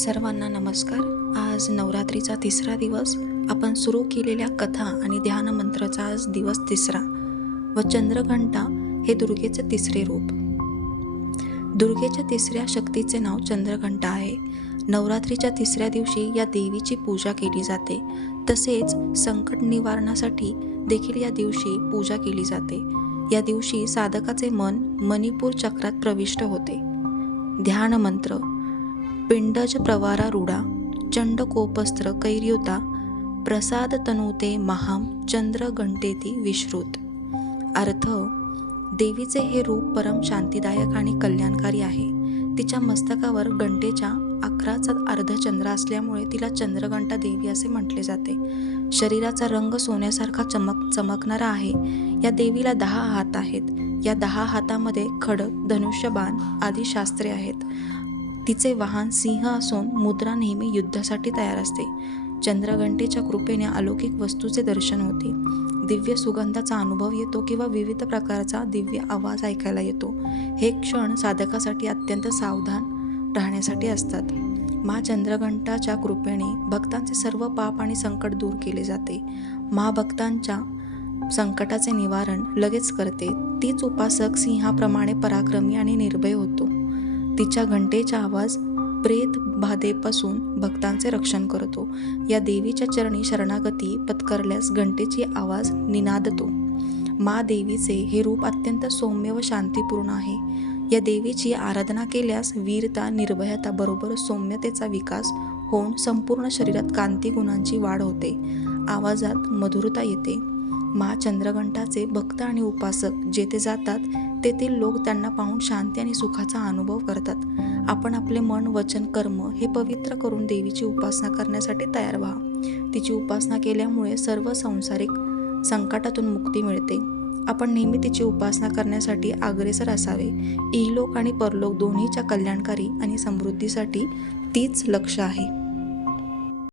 सर्वांना नमस्कार. आज नवरात्रीचा तिसरा दिवस. आपण सुरू केलेल्या कथा आणि ध्यान मंत्राचा आज दिवस तिसरा व चंद्रघंटा हे दुर्गेचे तिसरे रूप. दुर्गेच्या तिसऱ्या शक्तीचे नाव चंद्रघंटा आहे. नवरात्रीच्या तिसऱ्या दिवशी या देवीची पूजा केली जाते. तसेच संकट निवारणासाठी देखील या दिवशी पूजा केली जाते. या दिवशी साधकाचे मन मणिपूर चक्रात प्रविष्ट होते. ध्यान मंत्र: पिंडज प्रवारारूढा चंडकोपस्त्र कैर्युता प्रसाद तनुते महाम चंद्रघंटेती विश्रुत. अर्थ: देवीचे हे रूप परम शांतीदायक आणि कल्याणकारी आहे. तिच्या मस्तकावर घंटेच्या आकाराचा अर्धचंद्र असल्यामुळे तिला चंद्रघंटा देवी असे म्हटले जाते. शरीराचा रंग सोन्यासारखा चमकणारा आहे. या देवीला 10 हात आहेत. या 10 हातामध्ये खडग, धनुष्यबाण आदी शास्त्रे आहेत. तिचे वाहन सिंह असून मुद्रा नेहमी युद्धासाठी तयार असते. चंद्रघंटेच्या कृपेने अलौकिक वस्तूचे दर्शन होते. दिव्य सुगंधाचा अनुभव येतो किंवा विविध प्रकारचा दिव्य आवाज ऐकायला येतो. हे क्षण साधकासाठी अत्यंत सावधान राहण्यासाठी असतात. माँ चंद्रघंटाच्या कृपेने भक्तांचे सर्व पाप आणि संकट दूर केले जाते. माँ भक्तांच्या संकटाचे निवारण लगेच करते. तीच उपासक सिंहाप्रमाणे पराक्रमी आणि निर्भय होतो. तिच्या घंटेचा आवाज प्रेत बाधेपासून भक्तांचे रक्षण करतो. या देवीच्या चरणी शरणागती पत्करल्यास घंटेची आवाज निनादतो. माँ देवीचे हे रूप अत्यंत सौम्य व शांतीपूर्ण आहे. या देवीची आराधना केल्यास वीरता, निर्भयता बरोबर सौम्यतेचा विकास होऊन संपूर्ण शरीरात कांती गुणांची वाढ होते. आवाजात मधुरता येते. माँ चंद्रघंटाचे भक्त आणि उपासक जेथे जातात तेथील लोक त्यांना पाहून शांती आणि सुखाचा अनुभव करतात. आपण आपले मन, वचन, कर्म हे पवित्र करून देवीची उपासना करण्यासाठी तयार व्हा. तिची उपासना केल्यामुळे सर्व सांसारिक संकटातून मुक्ती मिळते. आपण नेहमी तिची उपासना करण्यासाठी अग्रेसर असावे. इहलोक आणि परलोक दोन्हीच्या कल्याणकारी आणि समृद्धीसाठी तीच लक्ष्य आहे.